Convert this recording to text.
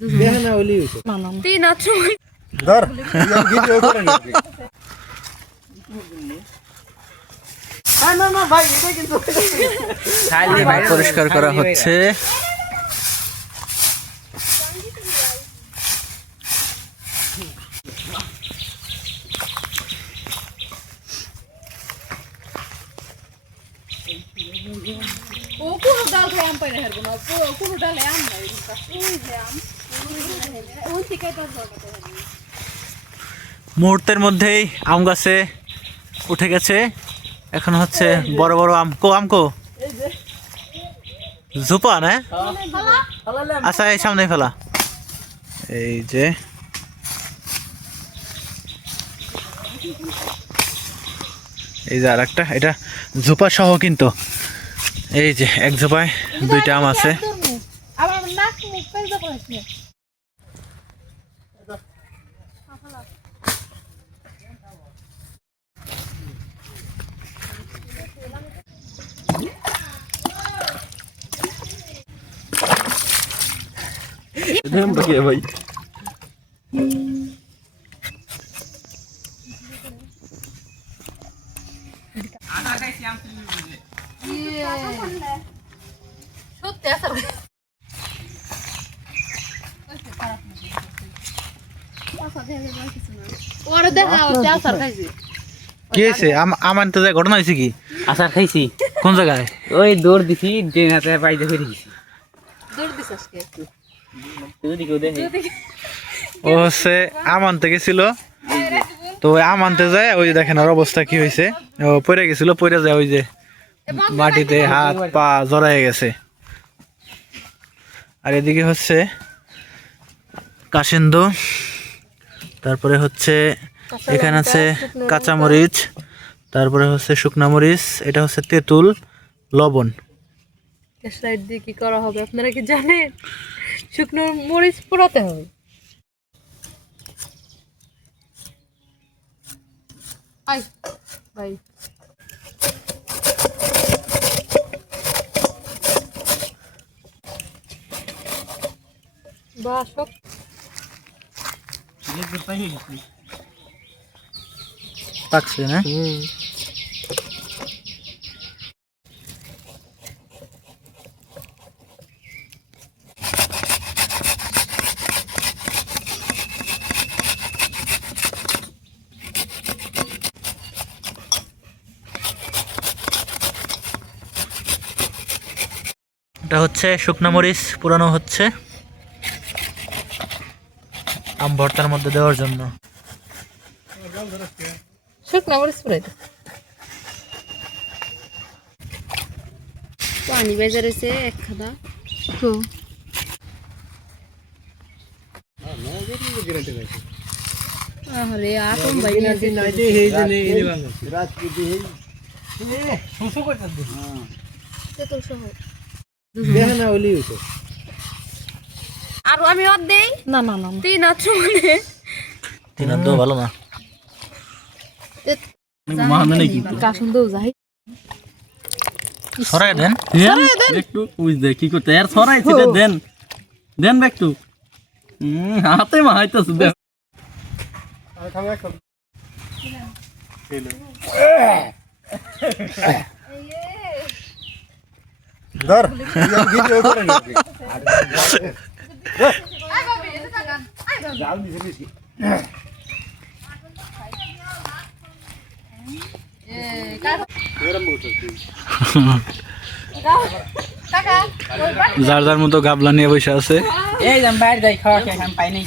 দেখে না হইলেই হইতো। তিন আত্র ধর ভিডিও করে নিবি। না না ভাই এটা কিন্তু খালি ভাই পরিষ্কার করা হচ্ছে। ও কোনো ডাল খাই আম পাই না হেরবো না কোনো ডালে আম নাই ওই যে আম ওই থেকে তো মুহূর্তের মধ্যেই আম গাছে উঠে গেছে। এখন হচ্ছে বড় বড় আম কো ঝোপা না। আচ্ছা এই সামনে ফেলা। এই যে আর একটা, এটা ঝোপা সহ কিন্তু। এই যে এক ঝোপায় দুইটা আম আছে। আমার নাক মুখ পেয়ে যাচ্ছে দেম বাকি ভাই আদা খাইছি আম সত্যি আসল ওরে দেখা হচ্ছে আসার খাইছি কি হয়েছে? আম আনতে যায় ঘটনা হয়েছে কি? আচার খাইছি কোন জায়গায়? ওই দৌড় দিছি ট্রেনাতে পাইতে ফিরেছি দৌড় দিছ আজকে ও হচ্ছে আম আনতে গেছিল, তো ওই আম আনতে যায় ওই যে দেখেন ওর অবস্থা কি হয়েছে। ও পড়ে গেছিল, পড়ে যায় ওই যে মাটিতে হাত পা জড়ায় গেছে। আর এদিকে হচ্ছে কাসিন্দু, তারপরে হচ্ছে এখানে আছে কাঁচামরিচ, তারপরে হচ্ছে শুকনা মরিচ, এটা হচ্ছে তেঁতুল, লবণ। সাইড দিয়ে কি করা হবে আপনারা কি জানেন? শুকনো মরিচ পোড়াতে হবে। আই ভাই বাসক পাকছে না? এটা হচ্ছে শুকনা মরিচ পুরানো হচ্ছে আম ভর্তার মধ্যে দেওয়ার জন্য। শুকনো মরিচ পোড়াইতে পানি বেজে রয়েছে এক খাদা তো আরে আতম ভাই না দিন নাইতে হেই জেনে এনে বাংলা রাজপুতি হেই সুসু কইতা দে তো সহ দেখে না হইলেই হইতো। আর আমি অদ দেই না না না তিন আত্র মানে তিন তো ভালো না। মানে নাকি কাশুন দৌ যাই সরাই দেন একটু বুঝ দে কি করতে আর ছড়াইছি দেন দেন একটু হাতে মা হইতাছে দেন আমি খাবো এক ধর ভিডিও করে নিবি। জাল দিছিস কি যার যার মতো গাবলা নিয়ে বসে আছে। এই বাইরে যাই খাওয়া খেয়ে পাই নাই